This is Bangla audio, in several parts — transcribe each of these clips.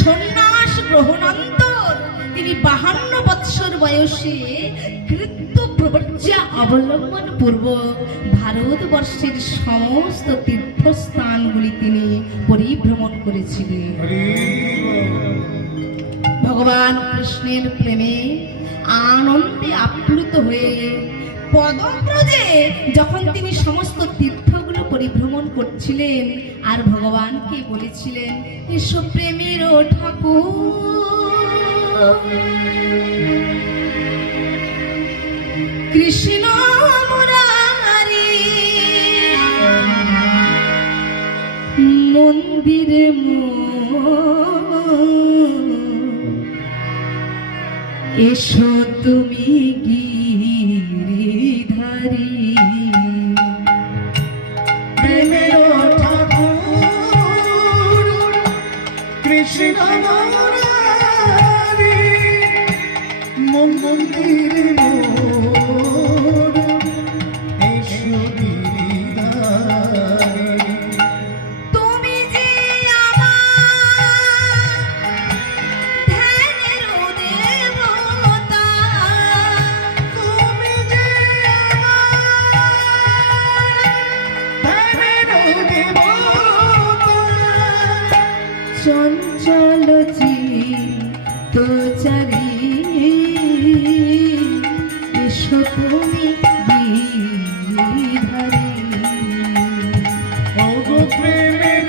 সন্ন্যাস গ্রহণান্তর তিনি 52 বৎসর বয়সে কৃত্য প্রবর্যা অবলম্বন পূর্বক ভারতবর্ষের সমস্ত তীর্থস্থানগুলি তিনি পরিভ্রমণ করেছিলেন। ভগবান কৃষ্ণের প্রেমে আনন্দে আপ্লুত হয়ে পদব্রজে যখন তিনি সমস্ত তীর্থগুলো পরিভ্রমণ করছিলেন আর ভগবানকে বলেছিলেন, এসো প্রেমের ঠাকুর কৃষ্ণ মুরারি মন্দিরে এসো তুমি গিরিধারী প্রেমের ঠাকুর কৃষ্ণ মুরারি মন্দিরে এসো গিরিধারী। তুমি যে আমার ধ্যানের দেবতা, তুমি যে আমার ধ্যানের দেবতা, চঞ্চল চিত্ত চারি এসো তুমি গিরিধারী। ওগো প্রেমের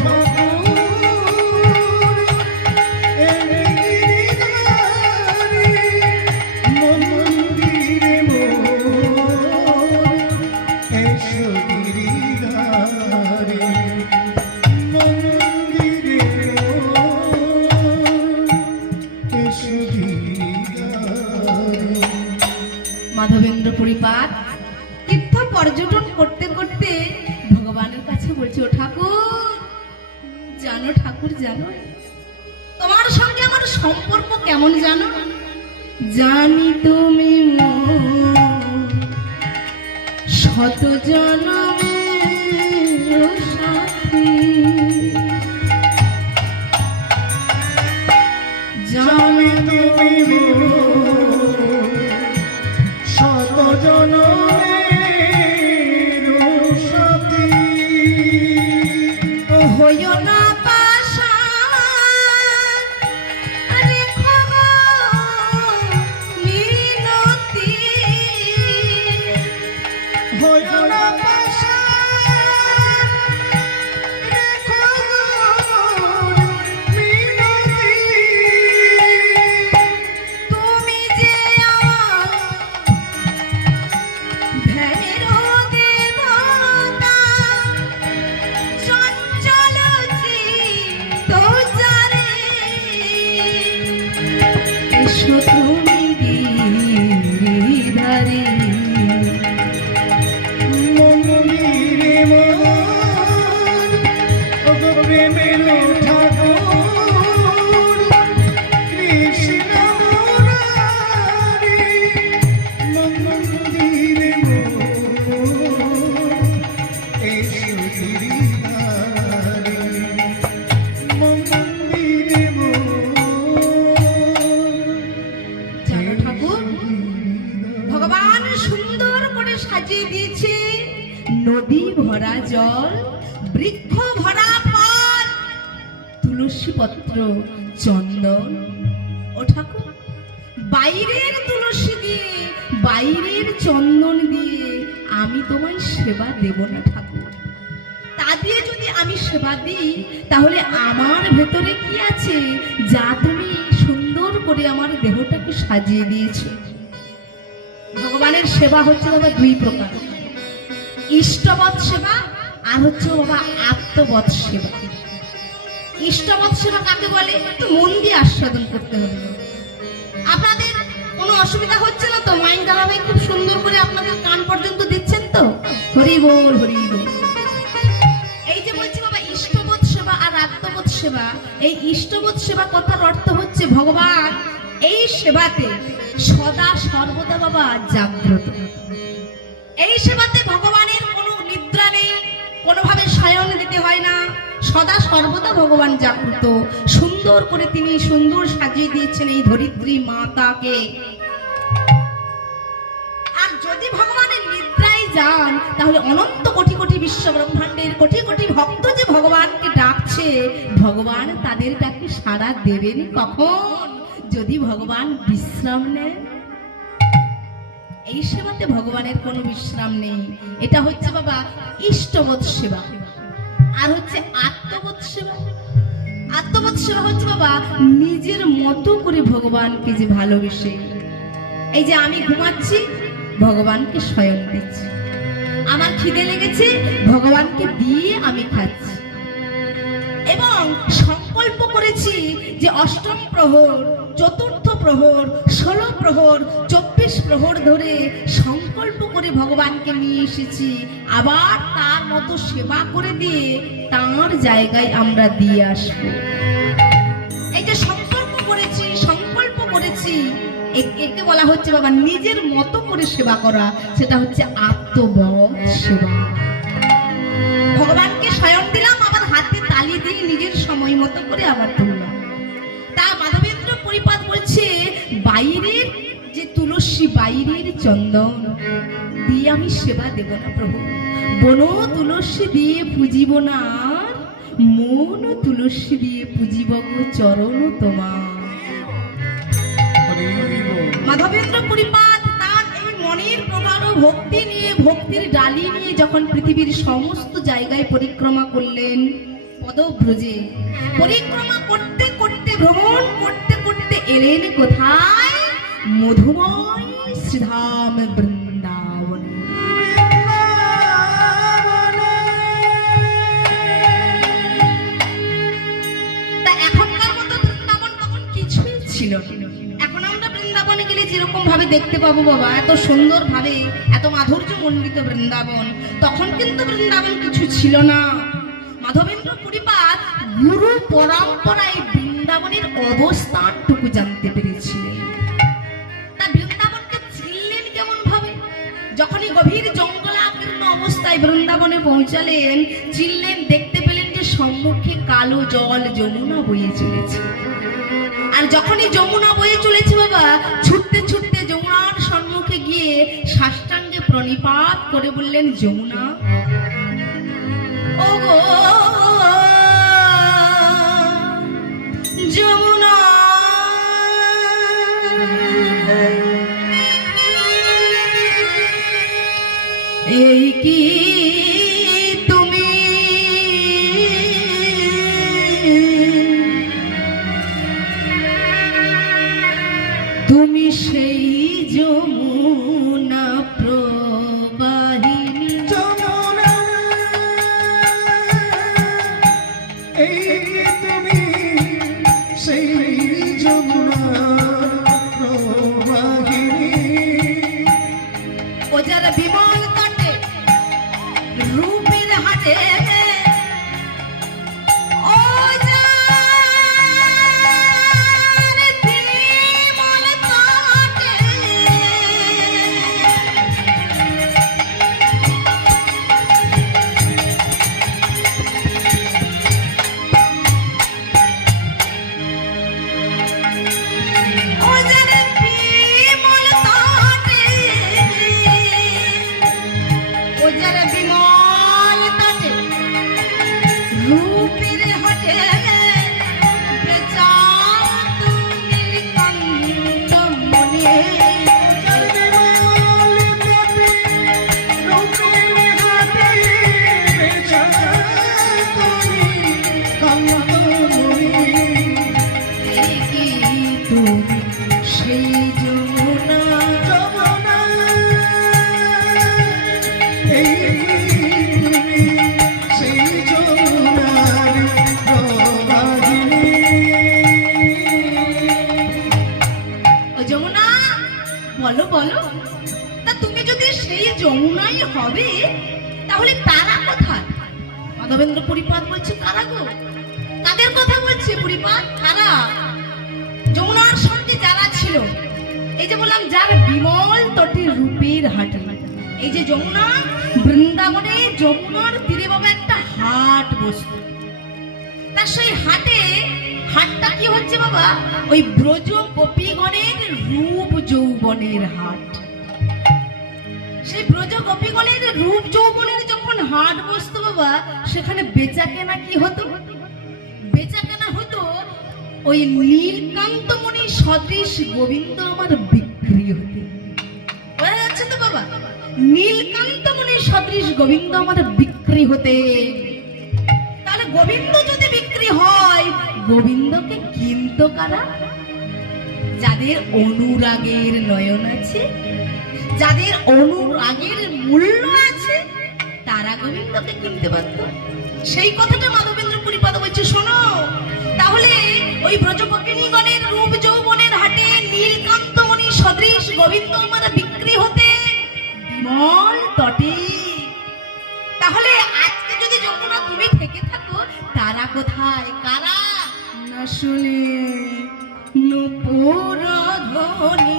ঠাকুর এই গিরিধারী মন্দিরে এসো গিরিধারী মন্দিরে এসো গিরিধারী। মাধবেন্দ্র পরিপাত তীর্থ পর্যটন করতে করতে ভগবানের কাছে বলছে, ও ঠাকুর জানো, ঠাকুর জানো তোমার সঙ্গে আমার সম্পর্ক কেমন জানো? জানি তুমি মোর শত জনমের সাথী, জানি তুমি মোর শত জনমের সাথী। হইও না পাষাণ, রেখো গো মিনতি, হইও না পাষাণ, রেখো মিনতি। তুমি যে আমার ধ্যানের দেবতা, চঞ্চল চিত্ত চারি এসো তুমি গিরিধারী। মন্দিরে ওগো প্রেমের ঠাকুর কৃষ্ণ মুরারি মন্দিরে এসো গিরিধারী মন্দিরে জানো ঠাকুর, ভগবান সুন্দর করে সাজিয়ে দিয়েছে নদী ভরা জল, বৃক্ষ ভরা ফল, তুলসী পত্র, চন্দন। ও ঠাকুর, বাইরের তুলসী দিয়ে বাইরের চন্দন দিয়ে আমি তোমায় সেবা দেব না ঠাকুর। তা দিয়ে যদি আমি সেবা দিই তাহলে আমার ভেতরে কি আছে যা তুমি সুন্দর করে আমার দেহটাকে সাজিয়ে দিয়েছো? ভগবানের সেবা হচ্ছে বাবা দুই প্রকার, ইষ্টবৎ সেবা আর হচ্ছে বাবা আত্মবৎ সেবা। ইষ্টবৎ সেবা কাকে বলে? একটু মন দিয়ে আস্বাদন করতে হবে। আপনাদের কোনো অসুবিধা হচ্ছে না তো? মাইক দাদাভাই খুব সুন্দর করে আপনাদের কান পর্যন্ত দিচ্ছেন তো? হরি বল হরি বল। এই যে বলছি বাবা ইষ্টবৎ সেবা আর আত্মবৎ সেবা, এই ইষ্টবৎ সেবা কথার অর্থ হচ্ছে ভগবান এই সেবাতে সদা সর্বদা বাবা জাগ্রত। এই সেবাতে ভগবানের কোনো নিদ্রা নেই, কোনোভাবে শয়ন দিতে হয় না, সদা সর্বদা ভগবান জাগ্রত। সুন্দর করে তিনি সুন্দর সাজিয়ে দিয়েছেন এই ধরিত্রী মাতাকে। আর যদি ভগবানের নিদ্রায় যান তাহলে অনন্ত কোটি কোটি বিশ্ব ব্রহ্মাণ্ডের কোটি কোটি ভক্ত যে ভগবানকে ডাকছে, ভগবান তাদের ডাকে সাড়া দেবেন কখন? যদি ভগবান বিশ্রাম নেন। এই সেবাতে ভগবানের কোনো বিশ্রাম নেই। এটা হচ্ছে বাবা ইষ্টবোধ সেবা, আর হচ্ছে আত্মবোধ সেবা। আত্মবোধ সেবা হচ্ছে বাবা নিজের মতো করে ভগবানকে যে ভালোবেসে, এই যে আমি ঘুমাচ্ছি ভগবানকে শয়ন দিচ্ছি, আমার খিদে লেগেছে ভগবানকে দিয়ে আমি খাচ্ছি, এবং সংকল্প করেছি যে অষ্টম প্রহর, চতুর্থ প্রহর, 16 প্রহর, 24 প্রহর ধরে সংকল্প করে ভগবানকে নিয়ে এসেছি। আবার তার মতো সেবা করে দিয়ে তার জায়গায় আমরা দিয়ে আসব। এই যে সংকল্প করেছি, একে বলা হচ্ছে বাবা নিজের মতো করে সেবা করা। সেটা হচ্ছে আত্মবোধ সেবা। ভগবানকে শয়ন দিলাম, আবার হাতে তালি দিয়ে নিজের সময় মতো করে আবার তুললাম। তা মাধবেন্দ্র পরিপাত বলছে, বাইরের যে তুলসী, বাইরের চন্দন দিয়ে আমি সেবা দেব না প্রভু। বন তুলসী দিয়ে পুজিব না, মন তুলসী দিয়ে পুজিব গো চরণ তোমার। মাধবেন্দ্র পরিপাত তার এই মনের প্রগাঢ় ভক্তি নিয়ে, ভক্তির ডালি নিয়ে যখন পৃথিবীর সমস্ত জায়গায় পরিক্রমা করলেন, পদব্রজে পরিক্রমা করতে করতে, ভ্রমণ করতে করতে এলেন কোথায়? মধুময় শ্রীধাম বৃন্দাবন। তা এখনকার মতো বৃন্দাবন তখন কিছুই ছিল না। এখন আমরা বৃন্দাবনে গেলে যেরকম ভাবে দেখতে পাবো বাবা, এত সুন্দর ভাবে, এত মাধুর্য মণ্ডিত বৃন্দাবন, তখন কিন্তু বৃন্দাবন কিছু ছিল না। মাধবেন্দ্র পরিপাত গুরু পরম্পরায় বৃন্দাবনের অবস্থানটুকু জানতে পেরেছিলেন। তা বৃন্দাবনকে চিনলেন কেমন ভাবে? যখনই গভীর জঙ্গলাকীর্ণ অবস্থায় বৃন্দাবনে পৌঁছালেন, চিনলেন, দেখতে পেলেন যে সম্মুখে কালো জল যমুনা বয়ে চলেছে। আর যখনই যমুনা বয়ে চলেছে বাবা, ছুটতে ছুটতে যমুনার সম্মুখে গিয়ে সাষ্টাঙ্গে প্রণিপাত করে বললেন, যমুনা ও গো যমুনা, এই কি তুমি তুমি সেই যমুনা প্রবাহিনী। যমুনা, এই তুমি সেই যমুনা প্রবাহিনী। ও যারা বিমল তটে রূপের হাটে, ও যার বিমল তটে বলো বলো, তা তুমি যদি সেই যমুনাই হবে তাহলে তারা কোথায়? মাধবেন্দ্র পরিপাত বলছে, কারা গো? কাদের কথা বলছে পরিপাত? কারা? যমুনার সঙ্গে যারা ছিল, এই যে বললাম যার বিমল তটে রূপের হাটে। এই যে যমুনা, বৃন্দাবনে যমুনার তীরে বাবা একটা হাট বসত। তা সেই হাটটা কি হচ্ছে বাবা? ওই ব্রজ গোপীগণের রূপ যৌবনের হাট। সেই ব্রজ গোপীগণের রূপ যৌবনের যখন হাট বসতো বাবা, সেখানে বেচা কেনা কি হতো? বেচা কেনা হতো ওই নীলকান্তমণি সদৃশ গোবিন্দ আমার বিক্রি হতে। বোঝা যাচ্ছে তো বাবা? নীলকান্তমণি সদৃশ গোবিন্দ আমার বিক্রি হতে। তাহলে গোবিন্দ যদি বিক্রি হয়, গোবিন্দকে কিনতো কারা? যাদের অনুরাগের নয়ন আছে, যাদের অনুরাগের মূল্য আছে, তারা গোবিন্দকে কিনতে পারত। সেই কথাটা মাধবেন্দ্র পুরীপাদ বলছে, শোনো, তাহলে ওই ব্রজপকিনীগণের রূপ যৌবনের হাটে নীলকান্তমণি সদৃশ গোবিন্দ আমার বিক্রি হতে বিমল তটে। তাহলে আজকে যদি যমুনা তুমি থেকে থাকো, তারা কোথায়? কারা? না শুনে নূপুর ধ্বনি।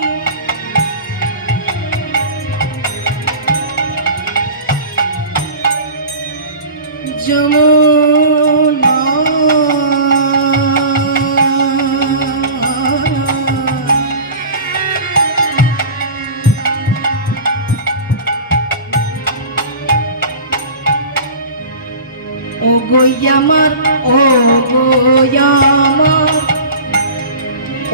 যমুনা ও গই আমার, ও গই আমার,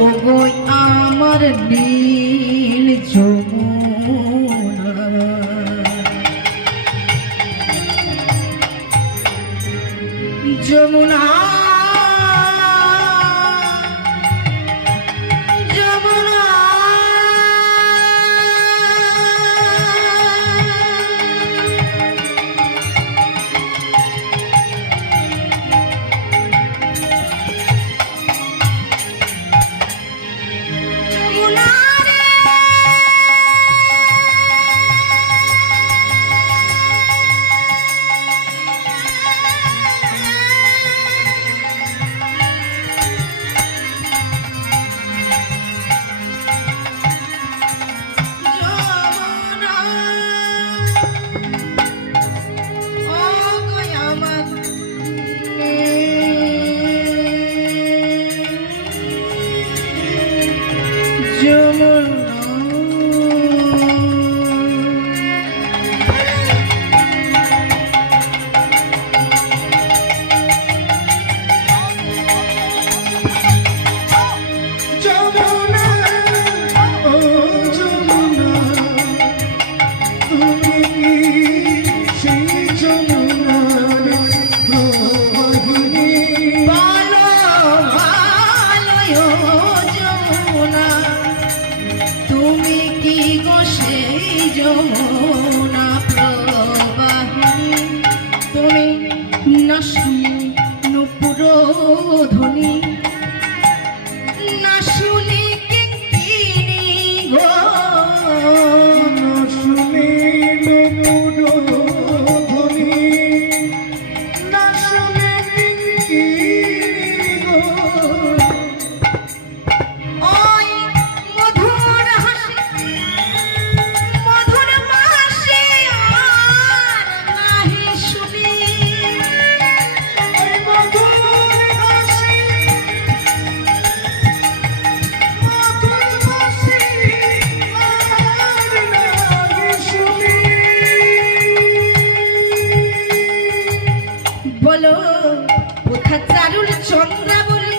ও গই আমার নীল যমুনা। যমুনা যমুনা যমুনা যমুনা প্রবাহিনী, তুমি না শুনি নূপুর ধ্বনি, না শুনি কিঙ্কিণী গো, না শুনি নূপুর ধ্বনি, না শুনি কিঙ্কিণী গো। ওই মধুর হাসি, মধুর হাসি আর নাহি শুনি, ওই মধুর হাসি, মধুর হাসি আর নাহি শুনি। বলো কোথা চারুল চন্দ্রাবলী,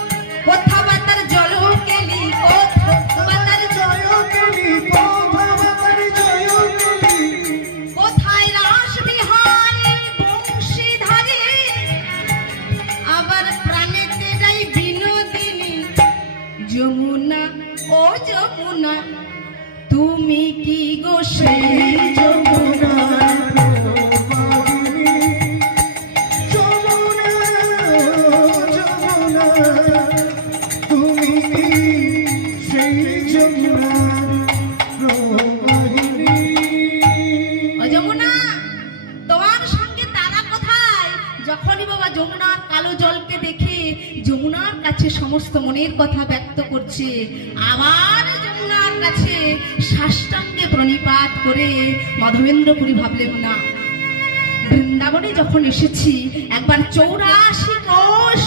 কোথা বাতার জল কেলি, কোথা বাতার জল, জয়কালী পদ্মাবতার জয়কালী, কোথায় রাস বিহারী বংশীধারী, আবার প্রাণেতে যাই বিনোদিনী। যমুনা ও যমুনা, তুমি কি গো সেই যমুনার প্রবাহিনী, যমুনা যমুনা, তুমি কি সেই যমুনার প্রবাহিনী? ও যমুনা, তোমার সঙ্গে তারা কোথায়? যখনই বাবা যমুনার কালো জলকে দেখে যমুনার কাছে সমস্ত মনের কথা ব্যক্ত করছে, আবার যমুনার কাছে সাষ্টাঙ্গে প্রণিপাত করে মাধবেন্দ্র পুরী ভাবলেন, না, বৃন্দাবনে যখন এসেছি একবার 84 কোষ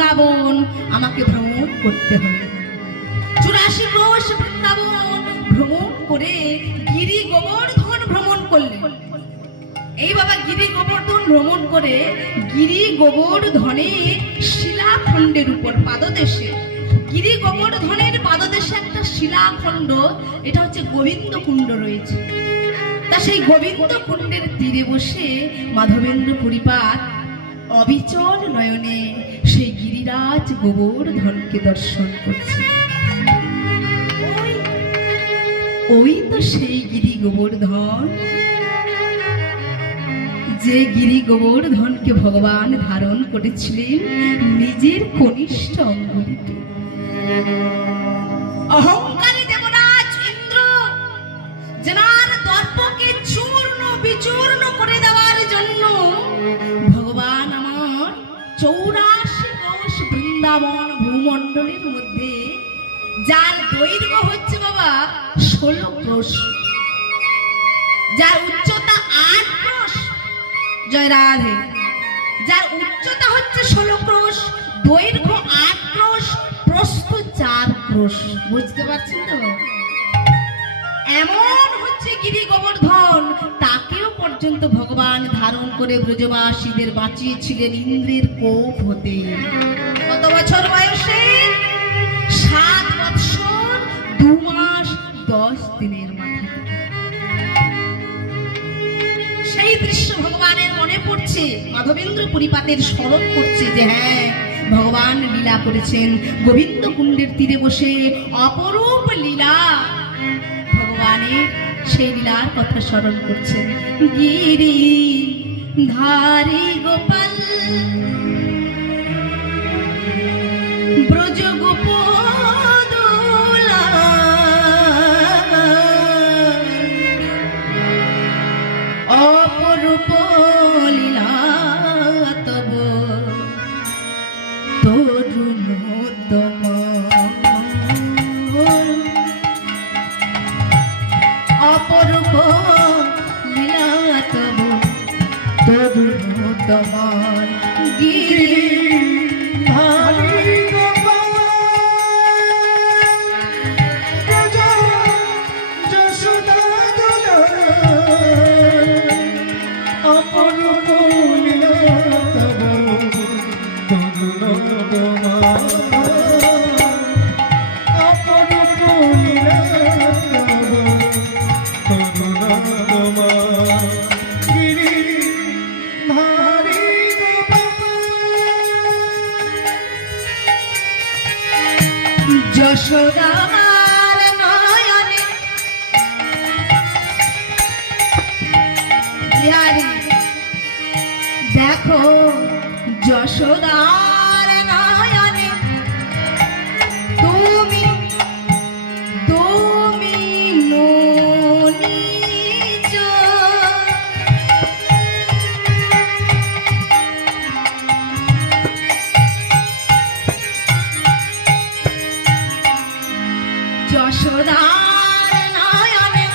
বৃন্দাবন আমাকে ভ্রমণ করতে হবে। 84 ক্রোশ বৃন্দাবন ভ্রমণ করে গিরি গোবর্ধন ভ্রমণ করলেন। এই বাবা গিরি গোবর্ধন ভ্রমণ করে গিরি গোবর্ধনে শিলাখণ্ডের উপর পাদদেশে, গিরি গোবর্ধনের পাদদেশে একটা শিলাখণ্ড, এটা হচ্ছে গোবিন্দ কুণ্ড রয়েছে। তা সেই গোবিন্দ কুণ্ডের তীরে বসে মাধবেন্দ্র পরিপাত অবিচল নয়নে সেই গিরিরাজ গোবর্ধনকে দর্শন করছে। ওই তো সেই গিরি গোবর্ধন, যে গিরি গোবর্ধনকে ভগবান ধারণ করেছিলেন নিজের কনিষ্ঠ অঙ্গুলিতে। অহংকারী দেবরাজ ইন্দ্র যেনার দর্পকে চূর্ণ বিচূর্ণ করে দেওয়ার জন্য ভগবান আমার 84 ক্রোশ বৃন্দাবন ভূমণ্ডলের মধ্যে, যার দৈর্ঘ্য হচ্ছে বাবা 16 ক্রোশ, যার উচ্চতা 8 ক্রোশ, জয় রাধে, যার উচ্চতা হচ্ছে 16 ক্রোশ, দৈর্ঘ্য 8 ক্রোশ, প্রস্থ 4 ক্রোশ। বুঝতে পারছেন তো? এমন হচ্ছে গিরি গোবর্ধন, তাকেও পর্যন্ত ভগবান ধারণ করে ব্রজবাসীদের বাঁচিয়েছিলেন ইন্দ্রের কোপ হতে। কত বছর বয়সে? 7 বৎসর 2 মাস 10 দিনের মাথায়। সেই দৃশ্য ভগবানের মনে পড়ছে, মাধবেন্দ্র পরিপাতের স্মরণ করছে যে হ্যাঁ, ভগবান লীলা করেছেন গোবিন্দ কুণ্ডের তীরে বসে, অপরূপ লীলা। ভগবানের সেই লীলার কথা স্মরণ করছেন। গিরি ধারি গোপাল ব্রজ গোপদুলা, অপরূপ লীলা তব তরুণোত্তম, অপরূপ লীলা তব তরুণোত্তম। গিরি ধারি গোপাল ব্রজ যশোদা দুলাল, অপরূপ লীলা তব তরুণোত্তম, অপরূপ লীলা তব তরুণোত্তম। গিরি ধারি যশোদার নয়নে বিহারী, দেখো যশোদার নয়নে তুমি তুমি ননিজ, যশোদার নয়নে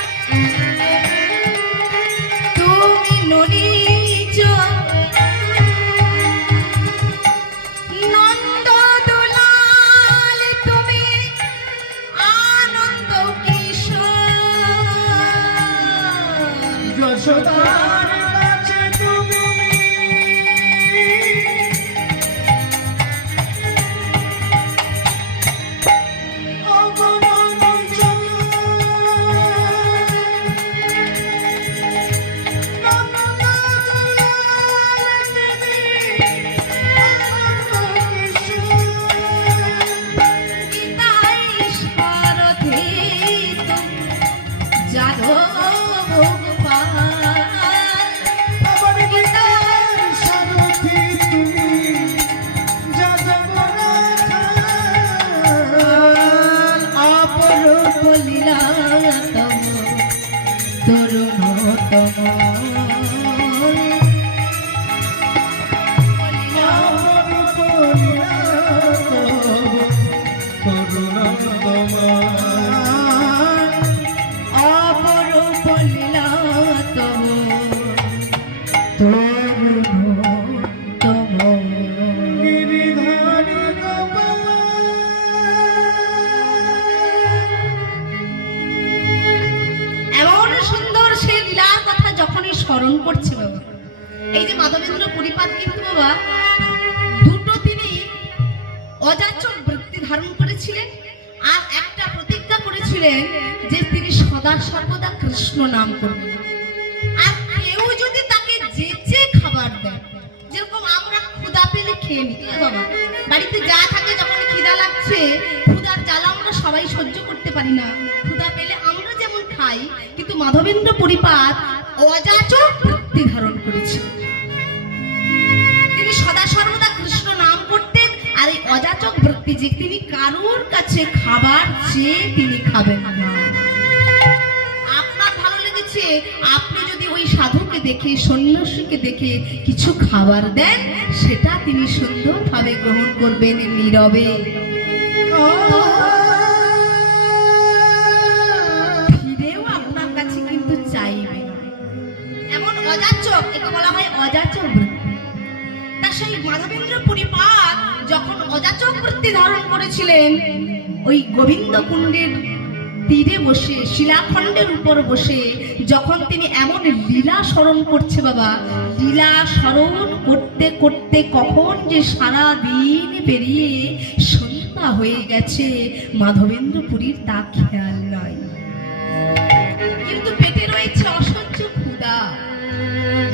তুমি ননিজ, স্মরণ করছে বাবা। এই যে মাধবেন্দ্র পরিপাত কিন্তু বাবা দুটো তিনি অযাচক বৃত্তি ধারণ করেছিলেন, আর একটা প্রতিজ্ঞা করেছিলেন যে তিনি সদা সর্বদা কৃষ্ণ নাম করবেন। আর কেউ যদি তাকে যেচে খাবার দেয়, যেরকম আমরা ক্ষুধা পেলে খেয়ে নিই বাবা, বাড়িতে যা থাকে যখন খিদা লাগছে, ক্ষুধার জ্বালা আমরা সবাই সহ্য করতে পারি না, ক্ষুধা পেলে আমরা যেমন খাই, কিন্তু মাধবেন্দ্র পরিপাত অযাচক বৃত্তি ধারণ করেছে। তিনি সদা সর্বদা কৃষ্ণ নাম করতেন, আর এই অযাচক বৃত্তি যে তিনি কারোর কাছে খাবার চেয়ে তিনি খাবেন না। আপনার ভালো লেগেছে, আপনি যদি ওই সাধুকে দেখে সন্ন্যাসীকে দেখে কিছু খাবার দেন, সেটা তিনি সুন্দরভাবে গ্রহণ করবেন নীরবে, ফিরেও আপনার কাছে কিন্তু চাইবে না। এমন অযাচক, একে বলা হয় অযাচক বৃত্তি। তা সেই মাধবেন্দ্র পরিপাত যখন অযাচক বৃত্তি ধারণ করেছিলেন, ওই গোবিন্দ কুণ্ডের তীরে বসে, শিলাখণ্ডের উপর বসে যখন তিনি এমন লীলা স্মরণ করছে বাবা, লীলা স্মরণ করতে করতে কখন যে সারা দিন পেরিয়ে সন্ধ্যা হয়ে গেছে মাধবেন্দ্র পুরীর তা খেয়াল নয়। কিন্তু পেটে রয়েছে অসহ্য ক্ষুধা,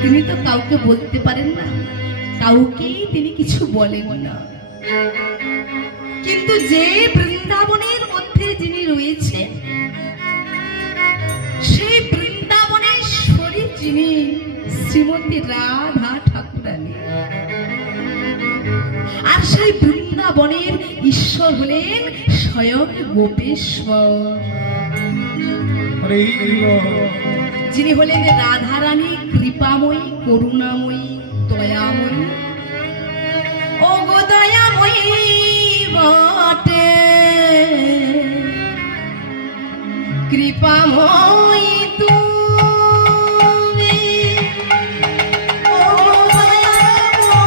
তিনি তো কাউকে বলতে পারেন না, কাউকেই তিনি কিছু বলেন না। কিন্তু যে বৃন্দাবনের মধ্যে যিনি রয়েছে, সেই বৃন্দাবনেশ্বরী যিনি শ্রীমতী রাধা ঠাকুরানী, আর সেই বৃন্দাবনের ঈশ্বর হলেন স্বয়ং গোপেশ্বর, যিনি হলেন রাধারানী কৃপাময়ী, করুণাময়ী, দয়াময়ী। ও গো দয়াময়ী বটে, কৃপাময়ী তুমি, ও দয়াময়ী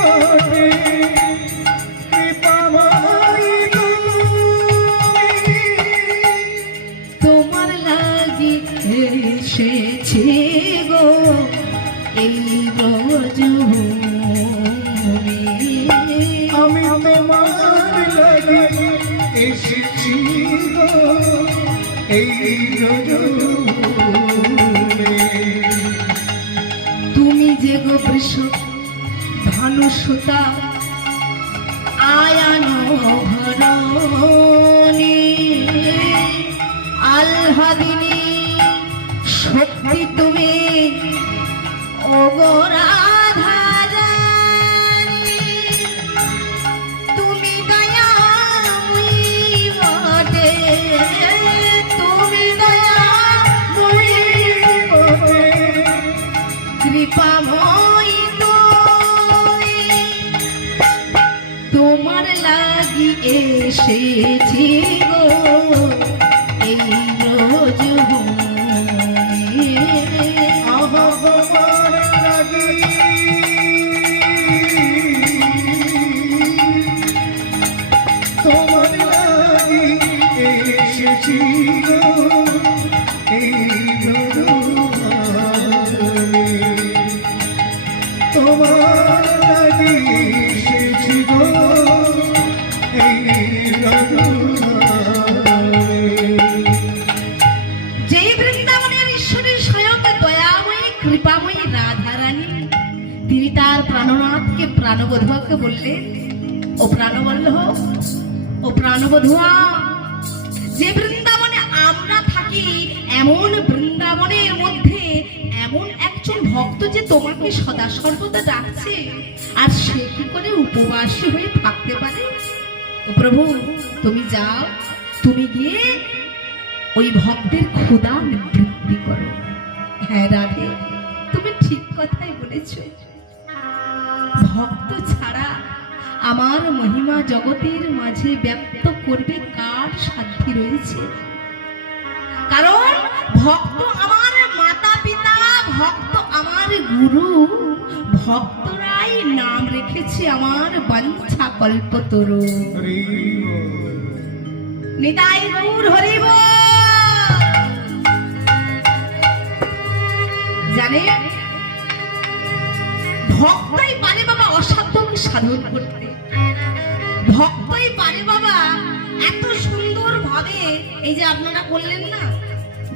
বটে, কৃপাময়ী তুমি, তোমার লাগি এসেছি গো এই ব্রজভূমি। আমি তোমার লাগি এসেছি গো এই রজনী। তুমি যে গো বৃষ ধনুসুতা আয়ান ভরণী, আল্হাদিনী শক্তি তুমি, ও গো রাধারানী, তুমি দয়াময়ী বটে, তুমি দয়াময়ী বটে, কৃপাময়ী তুমি, তোমার লাগি এসেছি গো এই ব্রজভূমি। আহা তোমার লাগি তোমার লাগি এসেছি গো এই রজনী। তোমার লাগি এসেছি গো এই রজনী। যে বৃন্দাবনের ঈশ্বরের স্বয়ং দয়াময়ী কৃপাময়ী রাধারানী, তিনি তার প্রাণনাথকে প্রাণবধূকে বললেন, ও প্রাণবল্লভ, ও প্রাণবধূয়া, যে বৃন্দাবনে আমরা থাকি, এমন বৃন্দাবনের মধ্যে এমন একজন ভক্ত যে তোমাকে সদা সর্বদা ডাকছে, আর সে কি করে উপবাসী হয়ে থাকতে পারে? ও প্রভু, তুমি যাও, তুমি গিয়ে ওই ভক্তের ক্ষুধা নিবৃত্তি করো। হ্যাঁ রাধে, তুমি ঠিক কথাই বলেছ। ভক্ত ছাড়া আমার মহিমা জগতের মাঝে ব্যক্ত করবে কার সাধ্যি রয়েছে? কারণ ভক্ত আমার মাতা পিতা, ভক্ত আমার গুরু, ভক্তরাই নাম রেখেছে আমার বাঞ্ছা কল্পতরু। নিতাই গৌর হরি বল। জানেন, ভক্তই পারে বাবা অসাধ্য সাধন করতে। ভক্তই পারে বাবা এত সুন্দর ভাবে, এই যে আপনারা বললেন না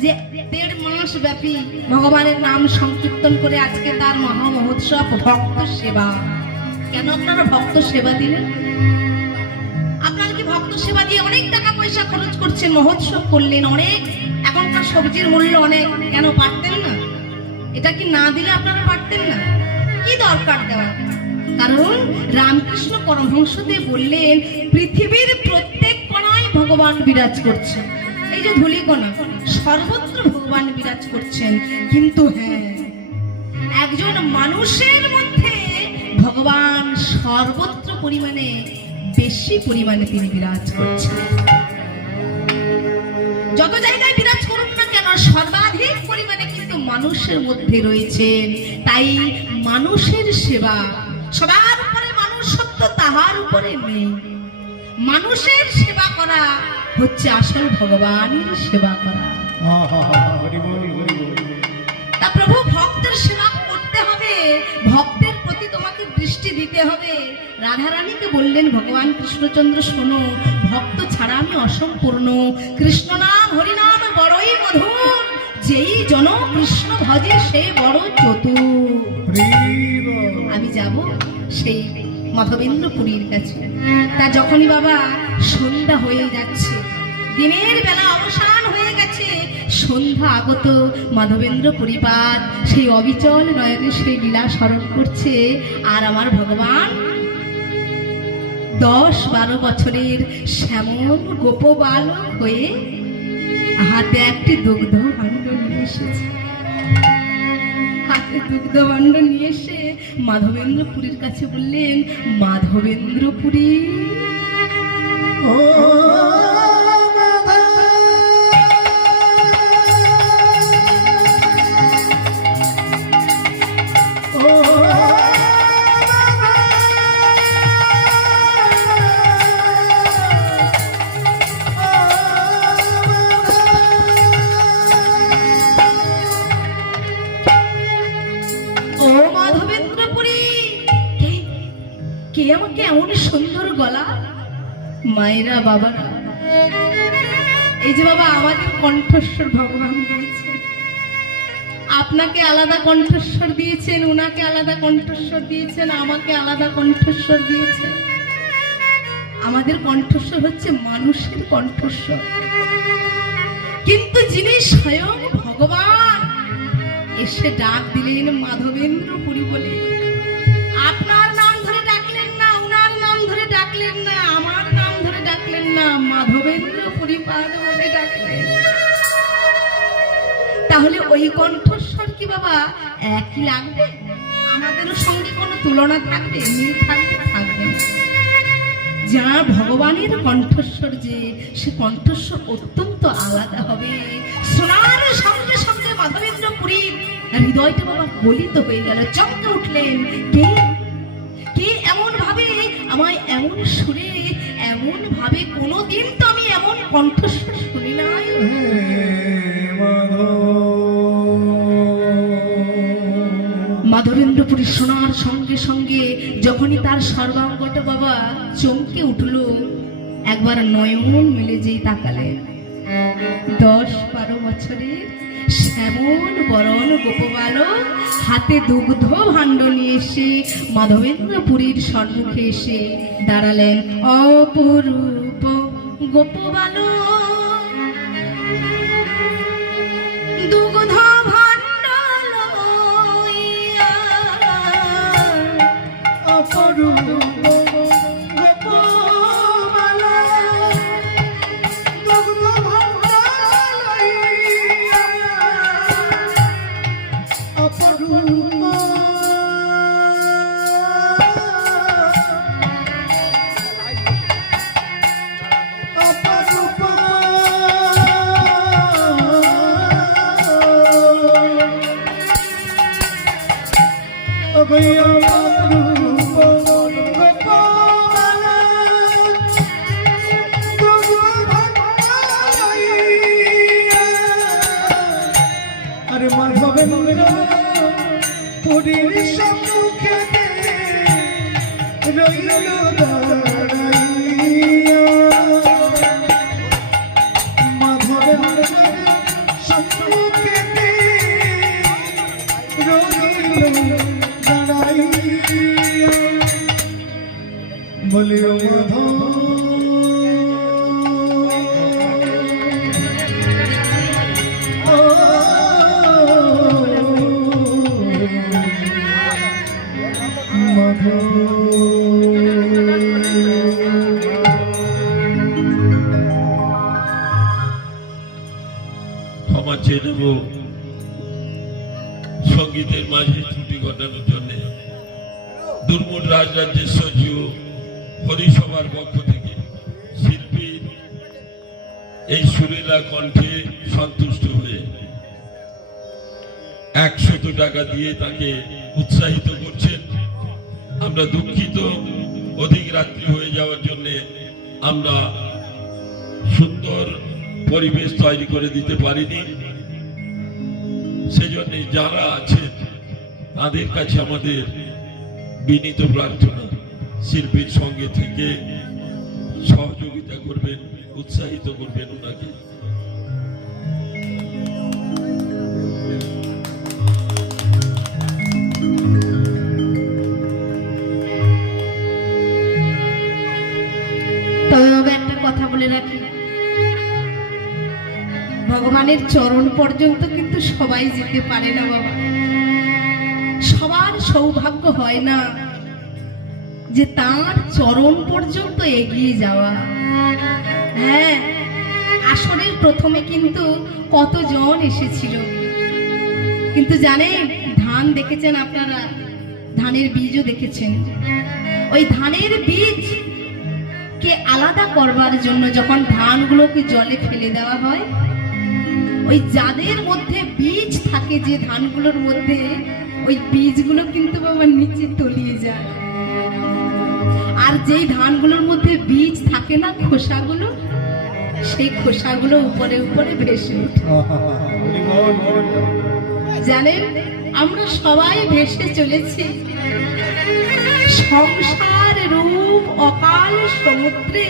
যে 1.5 মাস ব্যাপী ভগবানের নাম সংকীর্তন করে আজকে তার মহা মহোৎসব ভক্ত সেবা। কেন আপনারা ভক্ত সেবা দিলেন? আপনারা কি ভক্ত সেবা দিয়ে অনেক টাকা পয়সা খরচ করছেন, মহোৎসব করলেন অনেক, এখনকার সবজির মূল্য অনেক, কেন পারতেন না? এটা কি না দিলে আপনারা পারতেন না? কি দরকার দেওয়া? কারণ রামকৃষ্ণ পরমহংসদেব বললেন পৃথিবীর প্রত্যেক কোণায় ভগবান বিরাজ করছেন। এই যে ধূলিকণা, সর্বত্র ভগবান বিরাজ করছেন। কিন্তু হ্যাঁ, একজন মানুষের মধ্যে ভগবান সর্বত্র পরিমাণে বেশি পরিমাণে তিনি বিরাজ করছেন। যত জায়গায় বিরাজ করুন না কেন, সর্বাধিক পরিমাণে কিন্তু মানুষের মধ্যে রয়েছেন। তাই মানুষের সেবা, সবার উপরে মানুষ সত্য, তাহার উপরে নেই। মানুষের সেবা করা হচ্ছে আসল ভগবানের সেবা করা। তা প্রভু, ভক্তের সেবা করতে হবে, ভক্তের প্রতি তোমাকে দৃষ্টি দিতে হবে। রাধারানীকে বললেন ভগবান কৃষ্ণচন্দ্র, শোনো, ভক্ত ছাড়া আমি অসম্পূর্ণ। কৃষ্ণ নাম হরিনাম বড়ই মধুর, যেই জন কৃষ্ণ ভজে সে বড় চতুর। আমি যাব সেই মাধবেন্দ্রপুরীর কাছে। তা যখনই বাবা সন্ধ্যা হয়ে যাচ্ছে, দিনের বেলা অবসান হয়ে গেছে, সন্ধ্যা আগত, মাধবেন্দ্র পরিবার সেই অবিচল নয়নে সেই লীলা স্মরণ করছে। আর আমার ভগবান 10-12 বছরের শ্যামল গোপবালক হয়ে হাতে একটি দুগ্ধ ভাণ্ড নিয়ে এসেছে। হাতে দুগ্ধ ভাণ্ড নিয়ে এসে মাধবেন্দ্রপুরীর কাছে বললেন, মাধবেন্দ্রপুরী ও আমাকে এমন সুন্দর গলা। মায়েরা, বাবারা, এই যে বাবা আমাদের কণ্ঠস্বর ভগবান দিয়েছে, আপনাকে আলাদা কণ্ঠস্বর দিয়েছেন, উনাকে আলাদা কণ্ঠস্বর দিয়েছেন, আমাকে আলাদা কণ্ঠস্বর দিয়েছেন। আমাদের কণ্ঠস্বর হচ্ছে মানুষের কণ্ঠস্বর, কিন্তু যিনি স্বয়ং ভগবান এসে ডাক দিলেন মাধবেন্দ্রপুরী বলে, আপনার নাম ধরে ডাকলেন না, উনার নাম ধরে ডাকলেন না, আমার নাম ধরে ডাকলেন না, মাধবেন্দ্রপুরী পাদ বলে ডাকলেন। তাহলে ওই কণ্ঠস্বর কি বাবা একই লাগবে? আমাদেরও সঙ্গে কোনো তুলনা থাকবে? মিল থাকবে? থাকবে না। যার ভগবানের কণ্ঠস্বর যে, সে কণ্ঠস্বর অত্যন্ত আলাদা হবে। শোনার সঙ্গে সঙ্গে মাধবেন্দ্রপুরীর হৃদয়টা বাবা গলিত হয়ে গেল, চমকে উঠলেন। কে কে এমন ভাবে আমায় এমন সুরে, এমন ভাবে কোনোদিন তো আমি এমন কণ্ঠস্বর শুনি নাই। মাধবেন্দ্রপুরী শোনার সঙ্গে সঙ্গে যখনই তার সর্বাঙ্গটা বাবা চমকে উঠল, একবার নয়ন মিলে যেই তাকালেন, 10-12 বছরের শ্যামল বরণ গোপবালক হাতে দুগ্ধ ভাণ্ড নিয়ে এসে মাধবেন্দ্রপুরীর সম্মুখে এসে দাঁড়ালেন। অপরূপ গোপবালক দুগ্ধ ভাণ্ড লইয়া, অপরূপ চেয়ে নেব সঙ্গীতের মাঝে ত্রুটি ঘটানোর জন্য দুর্মুট রাজরাজ্যের সচিব হরিসভার পক্ষ থেকে শিল্পীর এই সুরেলা কণ্ঠে সন্তুষ্ট হয়ে 100 টাকা দিয়ে তাকে উৎসাহিত করছেন। আমরা দুঃখিত অধিক রাত্রি হয়ে যাওয়ার জন্য আমরা সুন্দর পরিবেশ তৈরি করে দিতে পারিনি। সেজন্য যারা আছেন তাদের কাছে আমাদের বিনীত প্রার্থনা, শিল্পীর সঙ্গে থেকে সহযোগিতা করবেন, উৎসাহিত করবেন ওনাকে। তবে একটা কথা বলে রাখি, ভগবানের চরণ পর্যন্ত কিন্তু সবাই যেতে পারে না বাবা। সবার সৌভাগ্য হয় না যে তার চরণ পর্যন্ত এগিয়ে যাওয়া। হ্যাঁ, আসরের প্রথমে কিন্তু কতজন এসেছিল, কিন্তু জানেন ধান দেখেছেন আপনারা, ধানের বীজও দেখেছেন। ওই ধানের বীজ কে আলাদা করবার জন্য যখন ধানগুলোকে জলে ফেলে দেওয়া হয়, ওই যাদের মধ্যে বীজ থাকে যে ধানগুলোর মধ্যে, ওই বীজগুলো কিন্তু বাবা নিচে তলিয়ে যায়। আর যেই ধানগুলোর মধ্যে বীজ থাকে না, খোসাগুলো, সেই খোসাগুলো উপরে উপরে ভেসে ওঠে। জানেন আমরা সবাই ভেসে চলেছি সংসার রূপ অকাল সমুদ্রে।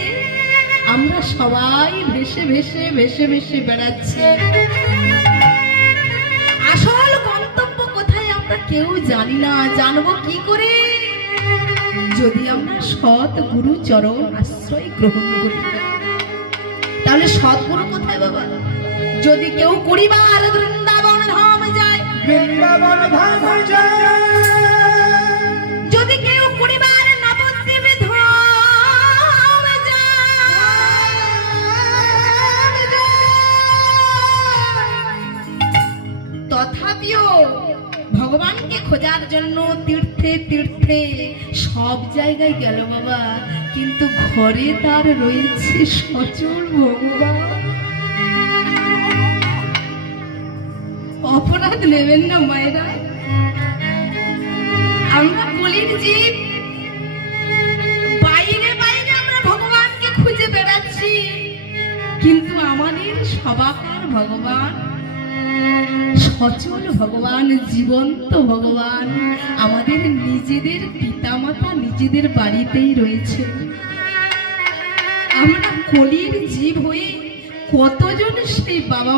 আমরা সবাই ভেসে ভেসে ভেসে ভেসে বেড়াচ্ছি। আসল গন্তব্য কোথায় আমরা কেউ জানি না। জানবো কি করে? যদি আমরা সৎ গুরু চরণ আশ্রয় গ্রহণ করি। তাহলে সৎগুরু কোথায় বাবা? যদি কেউ 20 বার বৃন্দাবন ধাম যায়, বৃন্দাবন ধাম যায়, যদি কেউ 20 বার নবদ্বীপ ধাম যায়, তথাপিও ভগবানকে খোঁজার জন্য তীর্থে তীর্থে সব জায়গায় গেল বাবা, কিন্তু ঘরে তার রয়েছে সচল ভগবান। অপরাধ নেবেন না মায়েরা, আমরা কলির জীব, বাইরে বাইরে আমরা ভগবানকে খুঁজে বেড়াচ্ছি, কিন্তু আমাদের সবাকার ভগবান, সচল ভগবান, জীবন্ত ভগবান আমাদের নিজেদের পিতামাতা, নিজেদের বাড়িতেই রয়েছে। আমরা কলির জীব হয়ে কতজন সেই বাবা